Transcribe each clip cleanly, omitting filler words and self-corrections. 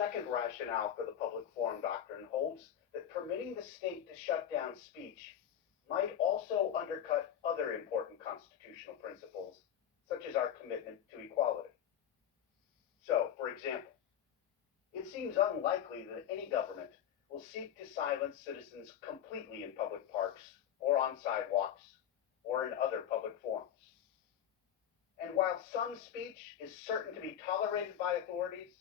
second rationale for the public forum doctrine holds that permitting the state to shut down speech might also undercut other important constitutional principles, such as our commitment to equality. So, for example, it seems unlikely that any government will seek to silence citizens completely in public parks or on sidewalks or in other public forums. And while some speech is certain to be tolerated by authorities,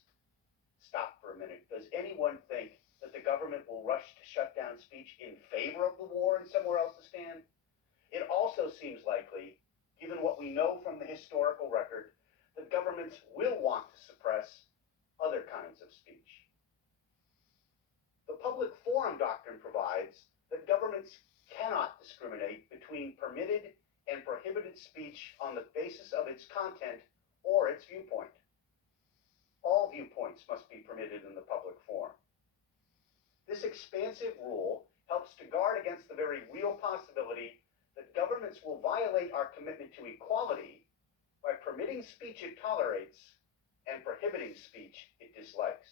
stop for a minute. Does anyone think that the government will rush to shut down speech in favor of the war and somewhere else to stand? It also seems likely, given what we know from the historical record, that governments will want to suppress other kinds of speech. The public forum doctrine provides that governments cannot discriminate between permitted and prohibited speech on the basis of its content or its viewpoint. All viewpoints must be permitted in the public forum. This expansive rule helps to guard against the very real possibility that governments will violate our commitment to equality by permitting speech it tolerates and prohibiting speech it dislikes.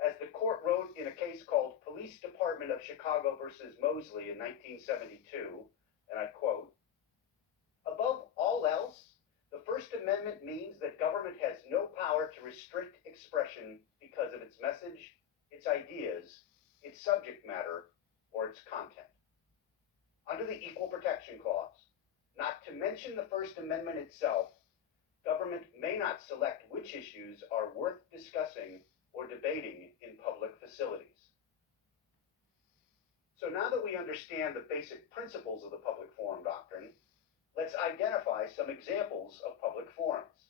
As the court wrote in a case called Police Department of Chicago versus Mosley in 1972, and I quote, "Above all else, the First Amendment means that government has no power to restrict expression because of its message, its ideas, its subject matter, or its content. Under the Equal Protection Clause, not to mention the First Amendment itself, government may not select which issues are worth discussing or debating in public facilities." So now that we understand the basic principles of the public forum doctrine, let's identify some examples of public forums.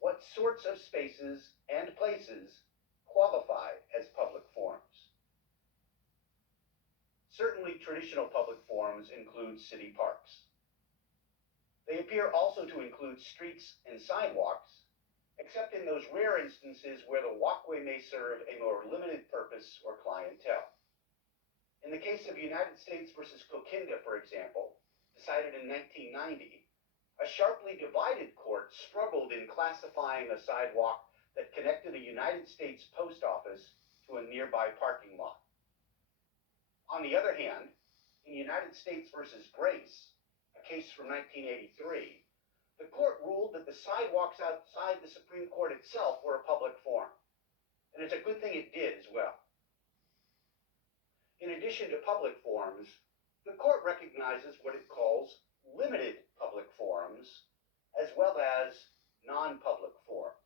What sorts of spaces and places qualify as public forums? Certainly, traditional public forums include city parks. They appear also to include streets and sidewalks, except in those rare instances where the walkway may serve a more limited purpose or clientele. In the case of United States versus Kokinda, for example, decided in 1990, a sharply divided court struggled in classifying a sidewalk that connected a United States post office to a nearby parking lot. On the other hand, in United States versus Grace, a case from 1983, the court ruled that the sidewalks outside the Supreme Court itself were a public forum. And it's a good thing it did as well. In addition to public forums, the court recognizes what it calls limited public forums, as well as non-public forums.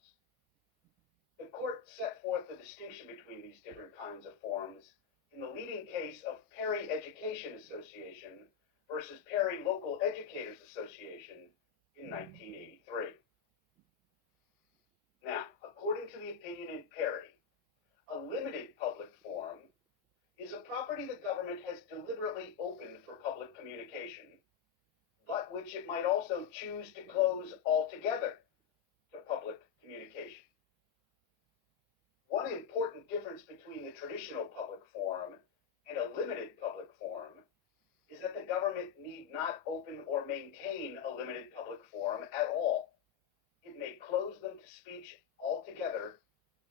The court set forth the distinction between these different kinds of forums in the leading case of Perry Education Association versus Perry Local Educators Association in 1983. Now, according to the opinion in Perry, a limited public forum is a property the government has deliberately opened for public communication, but which it might also choose to close altogether to public communication. One important difference between the traditional public forum and a limited public forum is that the government need not open or maintain a limited public forum at all. It may close them to speech altogether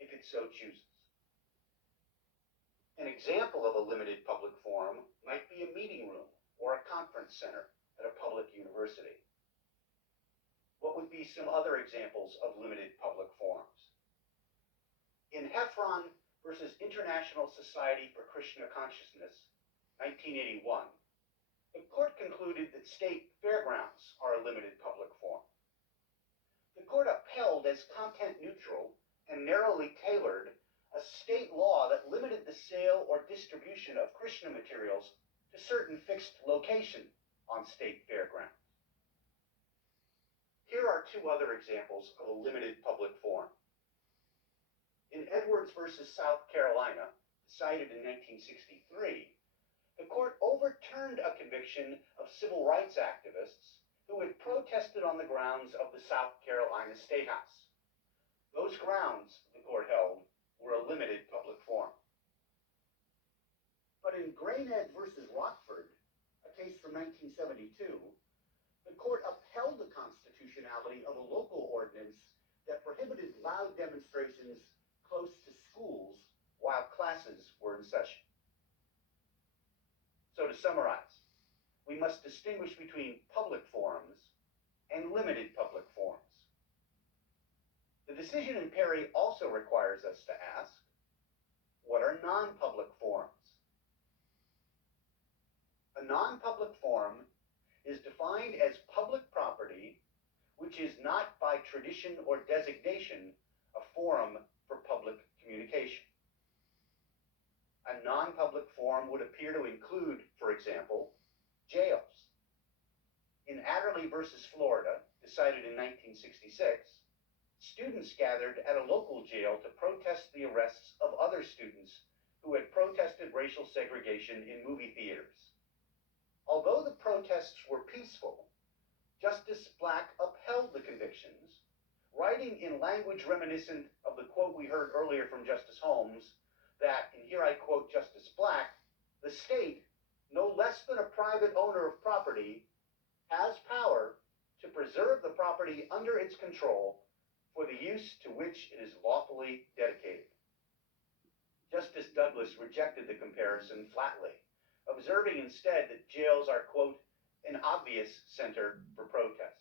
if it so chooses. An example of a limited public forum might be a meeting room or a conference center at a public university. What would be some other examples of limited public forums? In Heffron versus International Society for Krishna Consciousness, 1981, the court concluded that state fairgrounds are a limited public forum. The court upheld as content neutral and narrowly tailored a state law that limited the sale or distribution of Krishna materials to certain fixed locations on state fairgrounds. Here are two other examples of a limited public forum. In Edwards versus South Carolina, decided in 1963, the court overturned a conviction of civil rights activists who had protested on the grounds of the South Carolina State House. Those grounds, the court held, were a limited public forum. But in Grained versus Rockford, a case from 1972, the court upheld the constitutionality of a local ordinance that prohibited loud demonstrations session. So to summarize, we must distinguish between public forums and limited public forums. The decision in Perry also requires us to ask, what are non-public forums? A non-public forum is defined as public property which is not by tradition or designation a forum for public communication. A non-public forum would appear to include, for example, jails. In Adderley versus Florida, decided in 1966, students gathered at a local jail to protest the arrests of other students who had protested racial segregation in movie theaters. Although the protests were peaceful, Justice Black upheld the convictions, writing in language reminiscent of the quote we heard earlier from Justice Holmes, that, and here I quote Justice Black, the state, no less than a private owner of property, has power to preserve the property under its control for the use to which it is lawfully dedicated. Justice Douglas rejected the comparison flatly, observing instead that jails are, quote, an obvious center for protest.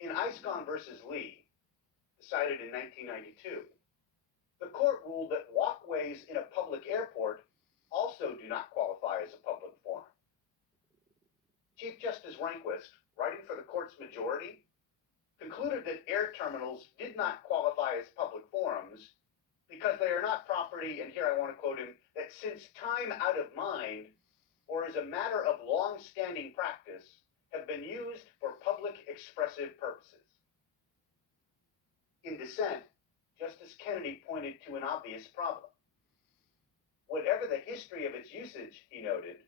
In Iscon versus Lee, decided in 1992, the court ruled that walkways in a public airport also do not qualify as a public forum. Chief Justice Rehnquist, writing for the court's majority, concluded that air terminals did not qualify as public forums because they are not property, and here I want to quote him, that since time out of mind, or as a matter of long-standing practice, have been used for public expressive purposes. In dissent, Justice Kennedy pointed to an obvious problem. Whatever the history of its usage, he noted,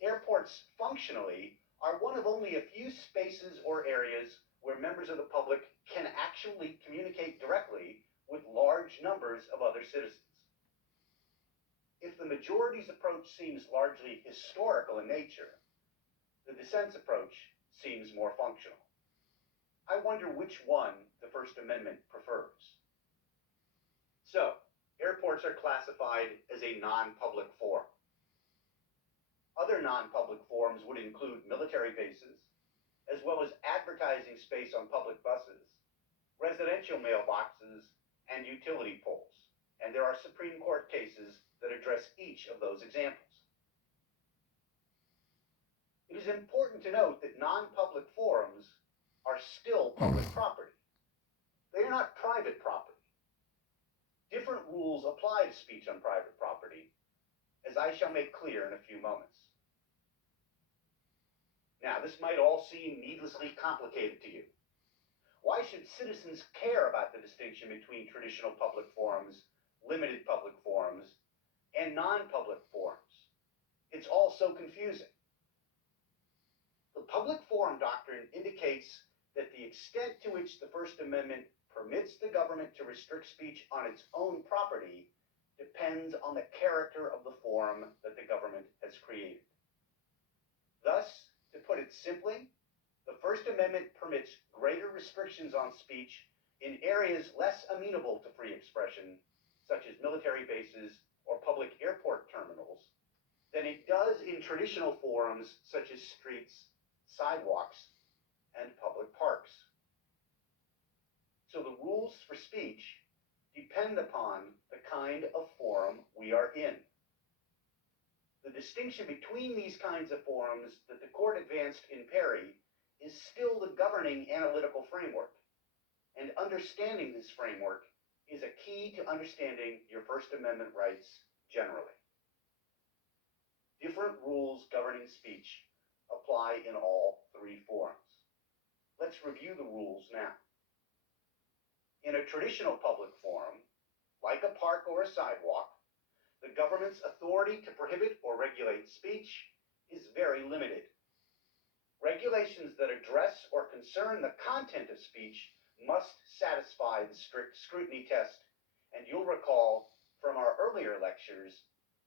airports functionally are one of only a few spaces or areas where members of the public can actually communicate directly with large numbers of other citizens. If the majority's approach seems largely historical in nature, the dissent's approach seems more functional. I wonder which one the First Amendment prefers. So, airports are classified as a non-public forum. Other non-public forums would include military bases, as well as advertising space on public buses, residential mailboxes, and utility poles. And there are Supreme Court cases that address each of those examples. It is important to note that non-public forums are still public property. They are not private property. Different rules apply to speech on private property, as I shall make clear in a few moments. Now, this might all seem needlessly complicated to you. Why should citizens care about the distinction between traditional public forums, limited public forums, and non-public forums? It's all so confusing. The public forum doctrine indicates that the extent to which the First Amendment permits the government to restrict speech on its own property depends on the character of the forum that the government has created. Thus, to put it simply, the First Amendment permits greater restrictions on speech in areas less amenable to free expression, such as military bases or public airport terminals, than it does in traditional forums such as streets, sidewalks, and public parks. So the rules for speech depend upon the kind of forum we are in. The distinction between these kinds of forums that the court advanced in Perry is still the governing analytical framework, and understanding this framework is a key to understanding your First Amendment rights generally. Different rules governing speech apply in all three forums. Let's review the rules now. In a traditional public forum, like a park or a sidewalk, the government's authority to prohibit or regulate speech is very limited. Regulations that address or concern the content of speech must satisfy the strict scrutiny test, and you'll recall from our earlier lectures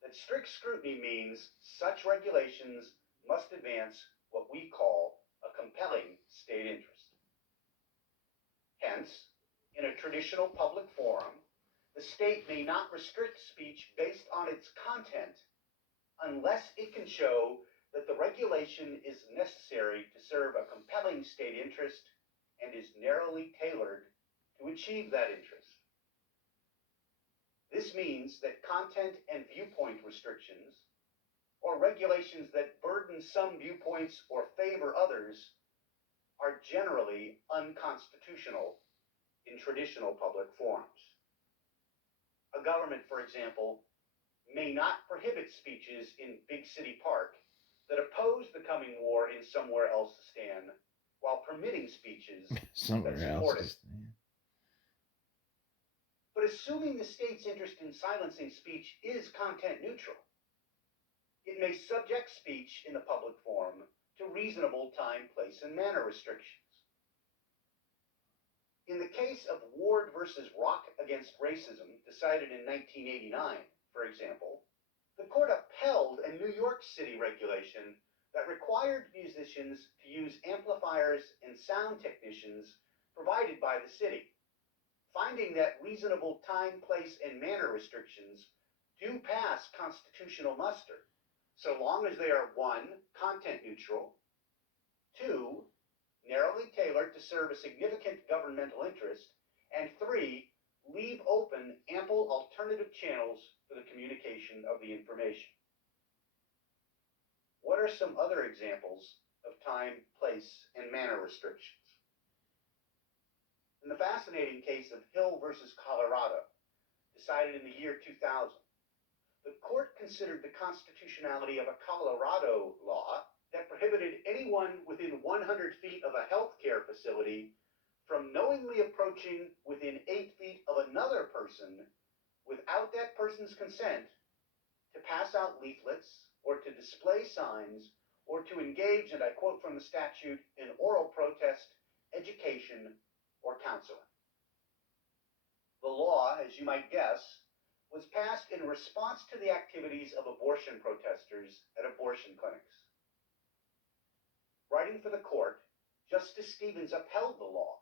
that strict scrutiny means such regulations must advance what we call a compelling state interest. Hence, in a traditional public forum, the state may not restrict speech based on its content unless it can show that the regulation is necessary to serve a compelling state interest and is narrowly tailored to achieve that interest. This means that content and viewpoint restrictions, or regulations that burden some viewpoints or favor others, are generally unconstitutional in traditional public forums. A government, for example, may not prohibit speeches in Big City Park that oppose the coming war in Somewhere Else-istan while permitting speeches Somewhere that else. support it. But assuming the state's interest in silencing speech is content neutral, it may subject speech in the public forum to reasonable time, place, and manner restrictions. In the case of Ward versus Rock Against Racism, decided in 1989, for example, the court upheld a New York City regulation that required musicians to use amplifiers and sound technicians provided by the city, finding that reasonable time, place, and manner restrictions do pass constitutional muster, so long as they are 1, content neutral, 2, narrowly tailored to serve a significant governmental interest, and 3, leave open ample alternative channels for the communication of the information. What are some other examples of time, place, and manner restrictions? In the fascinating case of Hill versus Colorado, decided in the year 2000, the court considered the constitutionality of a Colorado law that prohibited anyone within 100 feet of a healthcare facility from knowingly approaching within 8 feet of another person without that person's consent to pass out leaflets or to display signs or to engage, and I quote from the statute, in oral protest, education, or counseling. The law, as you might guess, was passed in response to the activities of abortion protesters at abortion clinics. Writing for the court, Justice Stevens upheld the law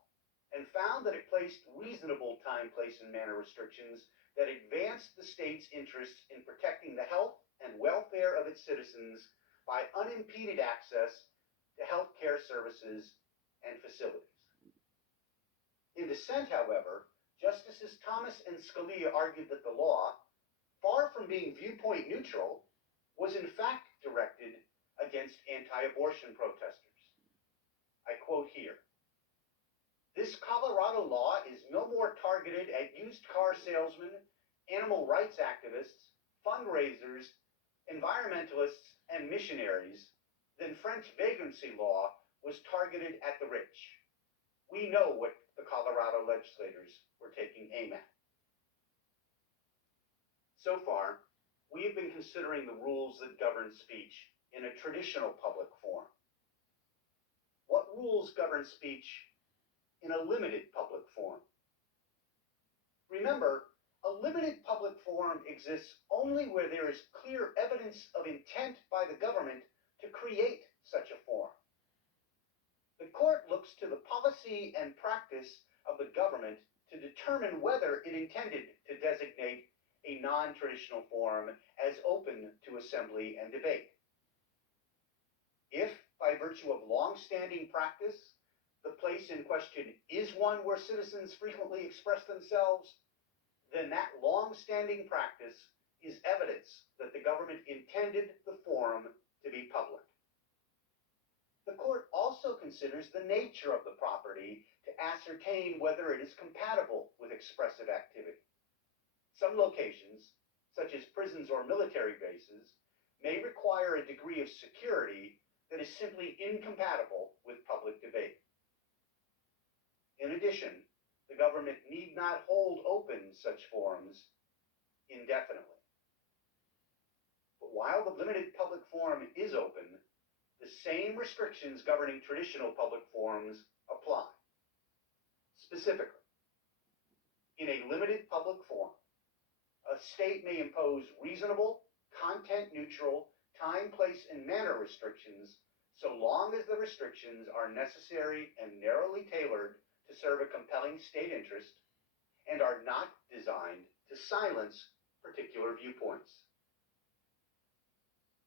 and found that it placed reasonable time, place, and manner restrictions that advanced the state's interests in protecting the health and welfare of its citizens by unimpeded access to health care services and facilities. In dissent, however, Justices Thomas and Scalia argued that the law, far from being viewpoint neutral, was in fact directed against anti-abortion protesters. I quote here, "This Colorado law is no more targeted at used car salesmen, animal rights activists, fundraisers, environmentalists, and missionaries than French vagrancy law was targeted at the rich. We know what the Colorado legislators were taking aim at." So far, we have been considering the rules that govern speech in a traditional public forum. What rules govern speech in a limited public forum? Remember, a limited public forum exists only where there is clear evidence of intent by the government to create such a forum. The court looks to the policy and practice of the government to determine whether it intended to designate a non-traditional forum as open to assembly and debate. If, by virtue of long-standing practice, the place in question is one where citizens frequently express themselves, then that long-standing practice is evidence that the government intended the forum to be public. The court also considers the nature of the property to ascertain whether it is compatible with expressive activity. Some locations, such as prisons or military bases, may require a degree of security that is simply incompatible with public debate. In addition, the government need not hold open such forums indefinitely. But while the limited public forum is open, the same restrictions governing traditional public forums apply. Specifically, in a limited public forum, a state may impose reasonable, content-neutral, time, place, and manner restrictions so long as the restrictions are necessary and narrowly tailored to serve a compelling state interest and are not designed to silence particular viewpoints.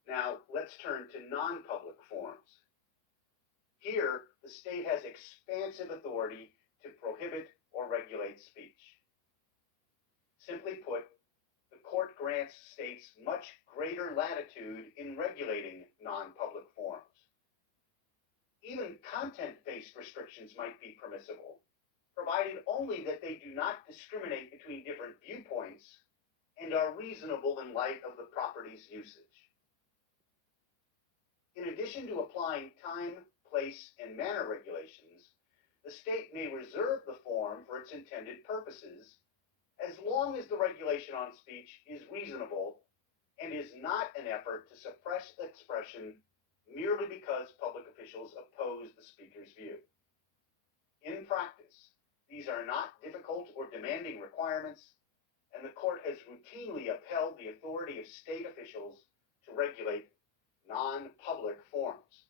Now, let's turn to non-public forums. Here, the state has expansive authority to prohibit or regulate speech. Simply put, the court grants states much greater latitude in regulating non-public forums. Even content-based restrictions might be permissible, provided only that they do not discriminate between different viewpoints and are reasonable in light of the property's usage. In addition to applying time, place, and manner regulations, the state may reserve the forum for its intended purposes, as long as the regulation on speech is reasonable and is not an effort to suppress expression merely because public officials oppose the speaker's view. In practice, these are not difficult or demanding requirements, and the court has routinely upheld the authority of state officials to regulate non-public forums.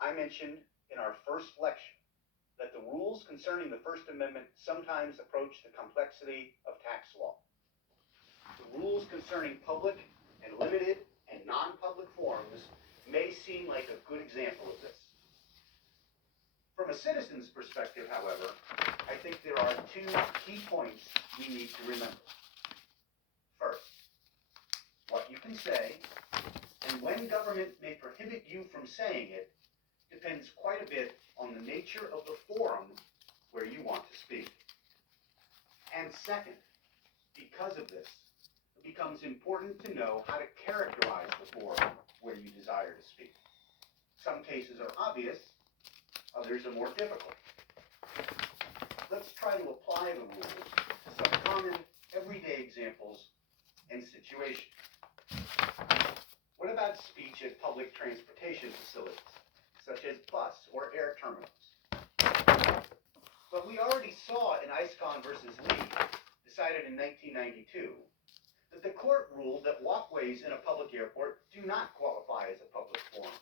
I mentioned in our first lecture that the rules concerning the First Amendment sometimes approach the complexity of tax law. The rules concerning public and limited and non-public forums may seem like a good example of this. From a citizen's perspective, however, I think there are two key points we need to remember. First, what you can say, and when government may prohibit you from saying it, depends quite a bit on the nature of the forum where you want to speak. And second, because of this, it becomes important to know how to characterize the forum where you desire to speak. Some cases are obvious, others are more difficult. Let's try to apply the rules to some common, everyday examples and situations. What about speech at public transportation facilities, such as bus or air terminals? But we already saw in ISCON versus Lee, decided in 1992, that the court ruled that walkways in a public airport do not qualify as a public forum.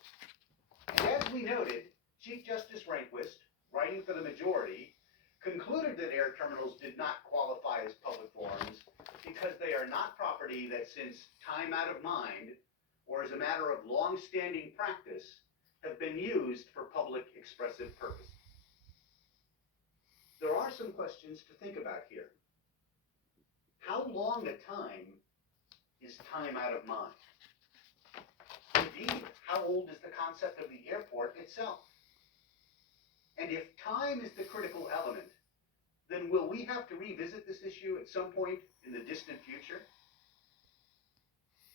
And as we noted, Chief Justice Rehnquist, writing for the majority, concluded that air terminals did not qualify as public forums because they are not property that, since time out of mind, or as a matter of long-standing practice, have been used for public expressive purposes. There are some questions to think about here. How long a time is time out of mind? Indeed, how old is the concept of the airport itself? And if time is the critical element, then will we have to revisit this issue at some point in the distant future?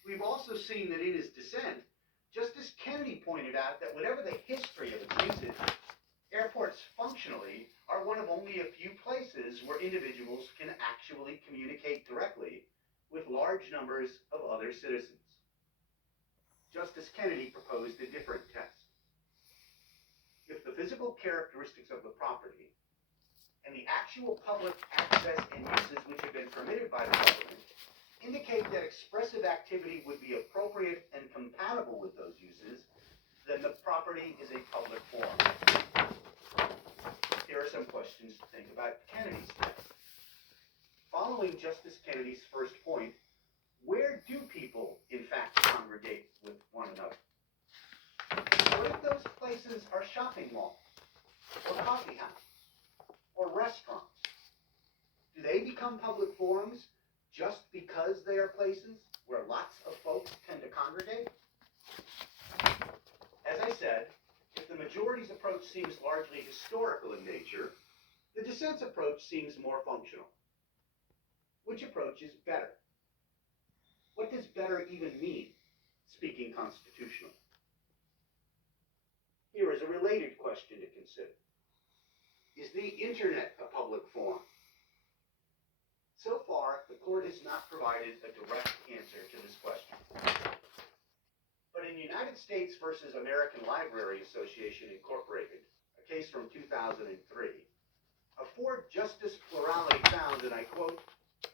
We've also seen that in his dissent, Justice Kennedy pointed out that whatever the history of its usage, airports functionally are one of only a few places where individuals can actually communicate directly with large numbers of other citizens. Justice Kennedy proposed a different test. If the physical characteristics of the property and the actual public access and uses which have been permitted by the government indicate that expressive activity would be appropriate and compatible with those uses, then the property is a public forum. Here are some questions to think about Kennedy's test. Following Justice Kennedy's first point, where do people, in fact, congregate with one another? What if those places are shopping malls, or coffee houses, or restaurants? Do they become public forums just because they are places where lots of folks tend to congregate? As I said, if the majority's approach seems largely historical in nature, the dissent's approach seems more functional. Which approach is better? What does better even mean, speaking constitutionally? Here is a related question to consider. Is the internet a public forum? So far, the court has not provided a direct answer to this question. But in United States versus American Library Association Incorporated, a case from 2003, a four-justice plurality found, and I quote,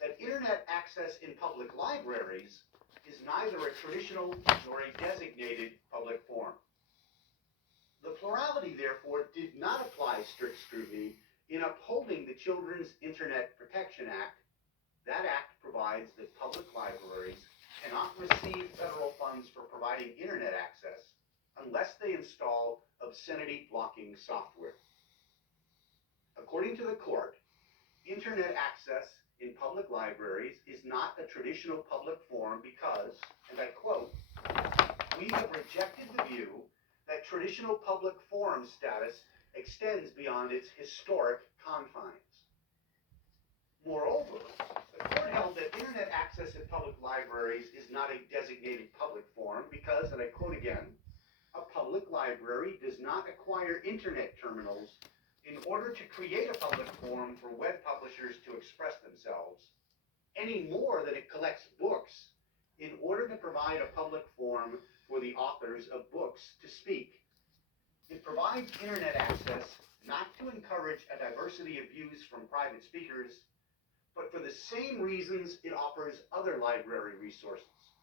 that internet access in public libraries is neither a traditional nor a designated public forum. The plurality, therefore, did not apply strict scrutiny In upholding the Children's Internet Protection Act, that act provides that public libraries cannot receive federal funds for providing internet access unless they install obscenity blocking software. According to the court, internet access in public libraries is not a traditional public forum because, and I quote, "We have rejected the view that traditional public forum status extends beyond its historic confines." Moreover, the court held that internet access in public libraries is not a designated public forum because, and I quote again, "A public library does not acquire internet terminals in order to create a public forum for web publishers to express themselves, any more than it collects books in order to provide a public forum for the authors of books to speak. It provides internet access not to encourage a diversity of views from private speakers, but for the same reasons it offers other library resources,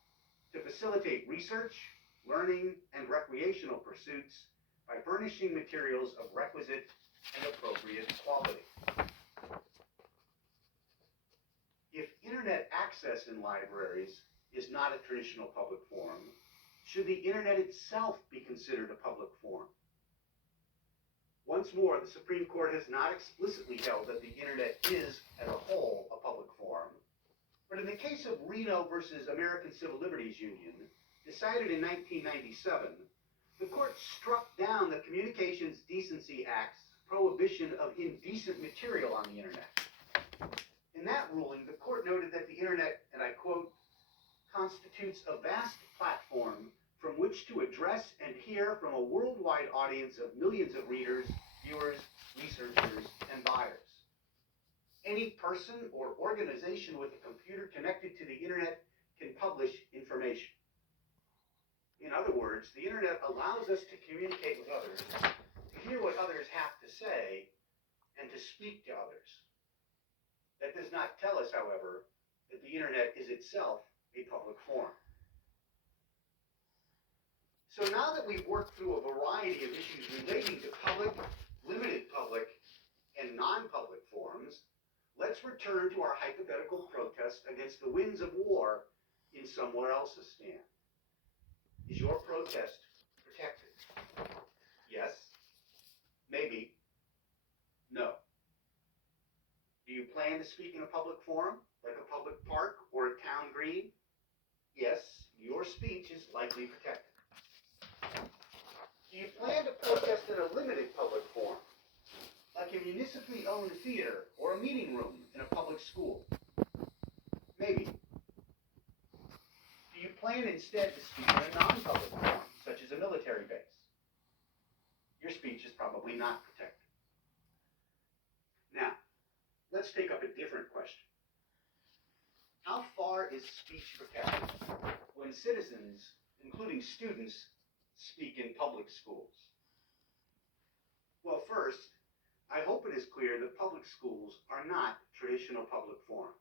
to facilitate research, learning, and recreational pursuits by furnishing materials of requisite and appropriate quality." If internet access in libraries is not a traditional public forum, should the internet itself be considered a public forum? Once more, the Supreme Court has not explicitly held that the internet is, as a whole, a public forum, but in the case of Reno versus American Civil Liberties Union, decided in 1997, the court struck down the Communications Decency Act's prohibition of indecent material on the internet. In that ruling, the court noted that the internet, and I quote, "constitutes a vast platform from which to address and hear from a worldwide audience of millions of readers, viewers, researchers, and buyers. Any person or organization with a computer connected to the internet can publish information." In other words, the internet allows us to communicate with others, to hear what others have to say, and to speak to others. That does not tell us, however, that the internet is itself a public forum. So now that we've worked through a variety of issues relating to public, limited public, and non-public forums, let's return to our hypothetical protest against the winds of war in somewhere else's stand. Is your protest protected? Yes? Maybe? No. Do you plan to speak in a public forum, like a public park or a town green? Yes, your speech is likely protected. Do you plan to protest in a limited public forum, like a municipally owned theater or a meeting room in a public school? Maybe. Do you plan instead to speak in a non-public forum, such as a military base? Your speech is probably not protected. Now, let's take up a different question. How far is speech protected when citizens, including students, speak in public schools? Well, first, I hope it is clear that public schools are not traditional public forums.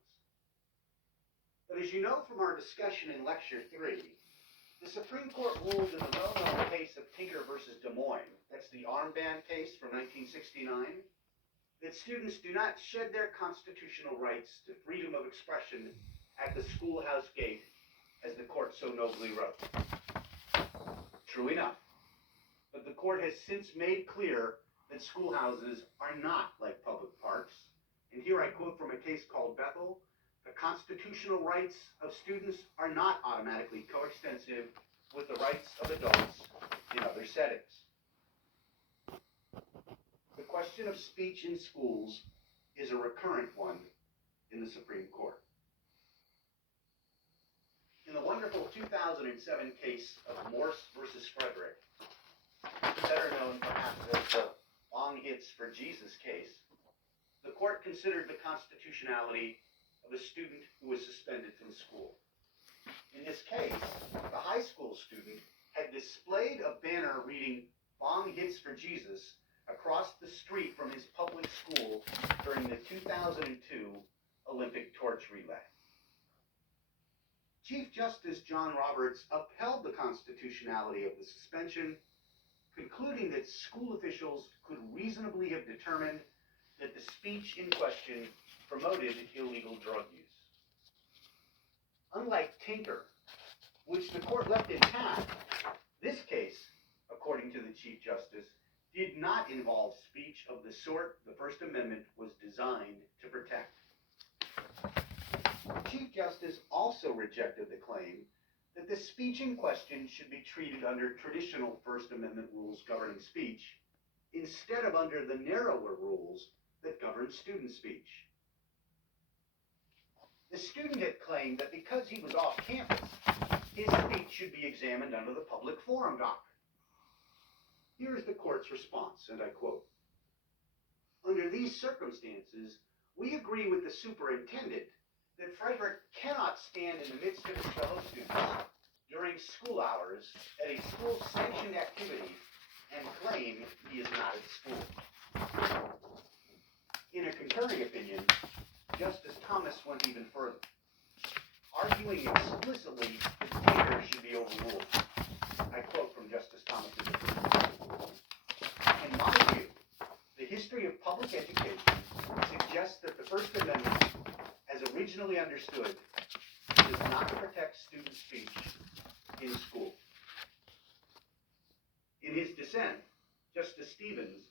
But as you know from our discussion in Lecture 3, the Supreme Court ruled in the well-known case of Tinker versus Des Moines, that's the armband case from 1969, that students do not shed their constitutional rights to freedom of expression at the schoolhouse gate, as the court so nobly wrote. True enough, but the court has since made clear that schoolhouses are not like public parks, and here I quote from a case called Bethel: "The constitutional rights of students are not automatically coextensive with the rights of adults in other settings." The question of speech in schools is a recurrent one in the Supreme Court. In the wonderful 2007 case of Morse versus Frederick, better known perhaps as the Long Hits for Jesus case, the court considered the constitutionality of a student who was suspended from school. In this case, the high school student had displayed a banner reading "Long Hits for Jesus" across the street from his public school during the 2002 Olympic torch relay. Chief Justice John Roberts upheld the constitutionality of the suspension, concluding that school officials could reasonably have determined that the speech in question promoted illegal drug use. Unlike Tinker, which the court left intact, this case, according to the Chief Justice, did not involve speech of the sort the First Amendment was designed to protect. Chief Justice also rejected the claim that the speech in question should be treated under traditional First Amendment rules governing speech, instead of under the narrower rules that govern student speech. The student had claimed that because he was off campus, his speech should be examined under the public forum doctrine. Here is the court's response, and I quote, "Under these circumstances, we agree with the superintendent that Frederick cannot stand in the midst of his fellow students during school hours at a school-sanctioned activity and claim he is not at school." In a concurring opinion, Justice Thomas went even further, arguing explicitly that Tinker should be overruled. I quote from Justice Thomas's opinion. "In my view, the history of public education suggests that the First Amendment, as originally understood, does not protect student speech in school." In his dissent, Justice Stevens,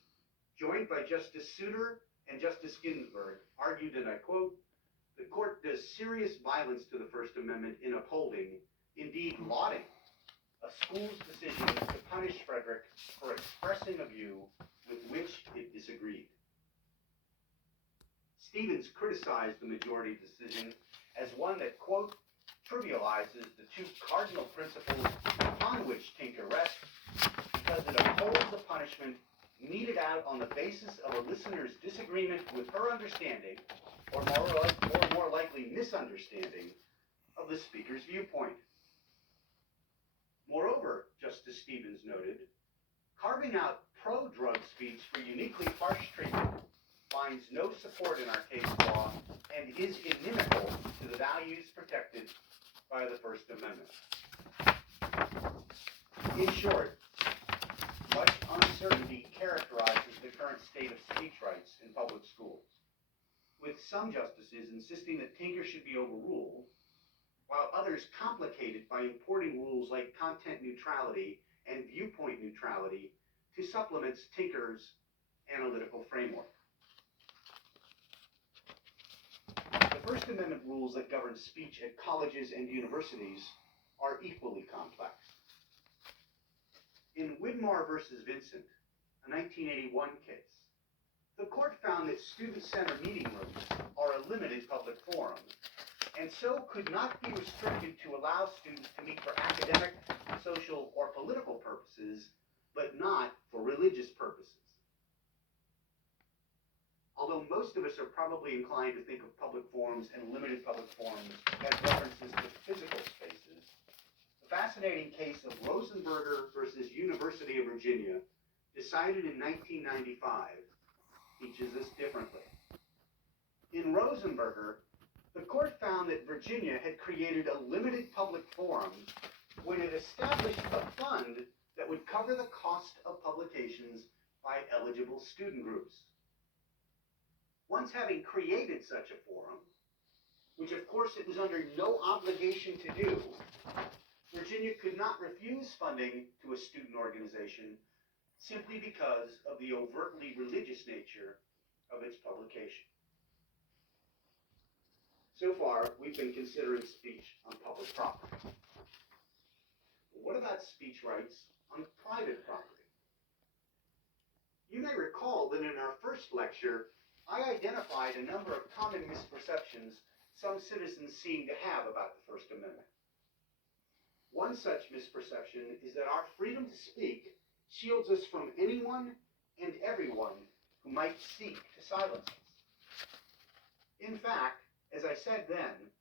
joined by Justice Souter and Justice Ginsburg, argued, and I quote, "The court does serious violence to the First Amendment in upholding, indeed lauding, a school's decision to punish Frederick for expressing a view with which it disagreed." Stevens criticized the majority decision as one that, quote, "trivializes the two cardinal principles upon which Tinker rests because it upholds the punishment meted out on the basis of a listener's disagreement with her understanding, or more likely misunderstanding, of the speaker's viewpoint." Moreover, Justice Stevens noted, carving out pro-drug speech for uniquely harsh treatment finds no support in our case law and is inimical to the values protected by the First Amendment. In short, much uncertainty characterizes the current state of speech rights in public schools, with some justices insisting that Tinker should be overruled, while others complicate it by importing rules like content neutrality and viewpoint neutrality to supplement Tinker's analytical framework. The First Amendment rules that govern speech at colleges and universities are equally complex. In Widmar versus Vincent, a 1981 case, the court found that student-centered meeting rooms are a limited public forum, and so could not be restricted to allow students to meet for academic, social, or political purposes, but not for religious purposes. Although most of us are probably inclined to think of public forums and limited public forums as references to physical spaces, the fascinating case of Rosenberger versus University of Virginia, decided in 1995, teaches us differently. In Rosenberger, the court found that Virginia had created a limited public forum when it established a fund that would cover the cost of publications by eligible student groups. Once having created such a forum, which of course it was under no obligation to do, Virginia could not refuse funding to a student organization simply because of the overtly religious nature of its publication. So far, we've been considering speech on public property. What about speech rights on private property? You may recall that in our first lecture, I identified a number of common misperceptions some citizens seem to have about the First Amendment. One such misperception is that our freedom to speak shields us from anyone and everyone who might seek to silence us. In fact, as I said then,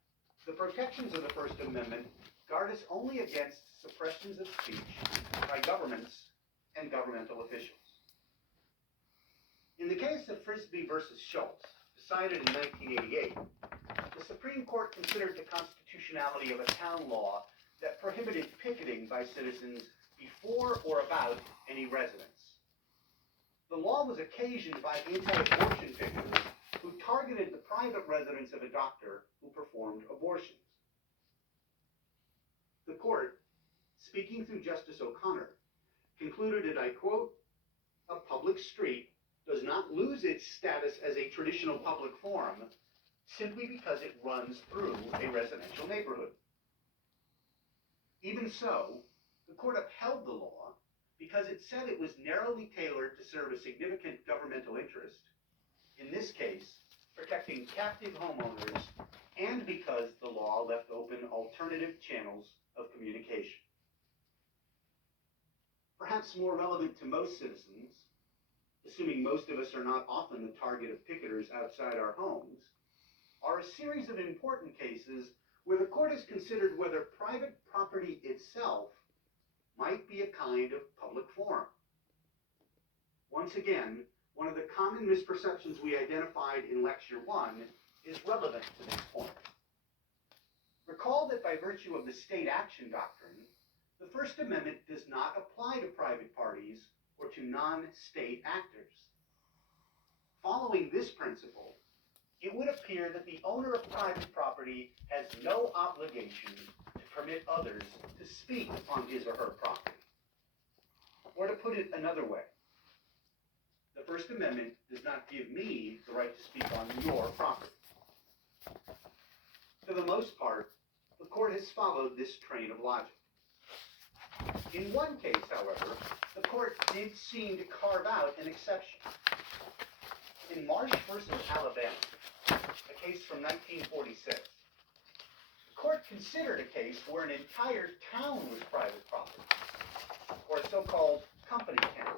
the protections of the First Amendment guard us only against suppressions of speech by governments and governmental officials. In the case of Frisbee versus Schultz, decided in 1988, the Supreme Court considered the constitutionality of a town law that prohibited picketing by citizens before or about any residence. The law was occasioned by anti-abortion figures private residence of a doctor who performed abortions. The court, speaking through Justice O'Connor, concluded, and I quote, "A public street does not lose its status as a traditional public forum simply because it runs through a residential neighborhood." Even so, the court upheld the law because it said it was narrowly tailored to serve a significant governmental interest, in this case, protecting captive homeowners, and because the law left open alternative channels of communication. Perhaps more relevant to most citizens, assuming most of us are not often the target of picketers outside our homes, are a series of important cases where the court has considered whether private property itself might be a kind of public forum. Once again, one of the common misperceptions we identified in Lecture 1 is relevant to this point. Recall that by virtue of the state action doctrine, the First Amendment does not apply to private parties or to non-state actors. Following this principle, it would appear that the owner of private property has no obligation to permit others to speak on his or her property. Or to put it another way, the First Amendment does not give me the right to speak on your property. For the most part, the court has followed this train of logic. In one case, however, the court did seem to carve out an exception. In Marsh versus Alabama, a case from 1946, the court considered a case where an entire town was private property, or a so-called company town.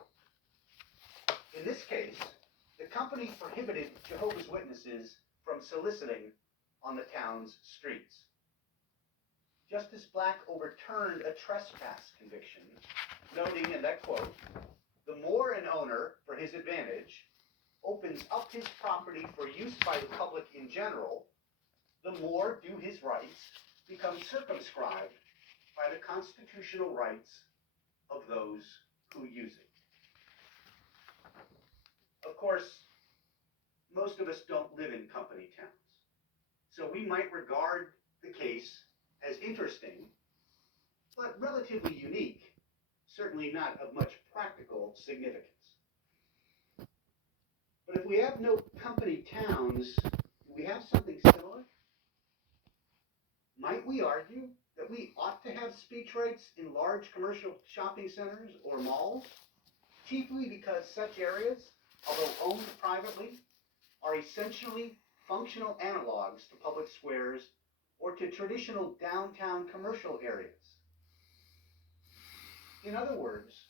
In this case, the company prohibited Jehovah's Witnesses from soliciting on the town's streets. Justice Black overturned a trespass conviction, noting, and I quote, "The more an owner, for his advantage, opens up his property for use by the public in general, the more do his rights become circumscribed by the constitutional rights of those who use it." Of course, most of us don't live in company towns, so we might regard the case as interesting, but relatively unique, certainly not of much practical significance. But if we have no company towns, do we have something similar? Might we argue that we ought to have speech rights in large commercial shopping centers or malls, chiefly because such areas, although owned privately, are essentially functional analogs to public squares or to traditional downtown commercial areas? In other words,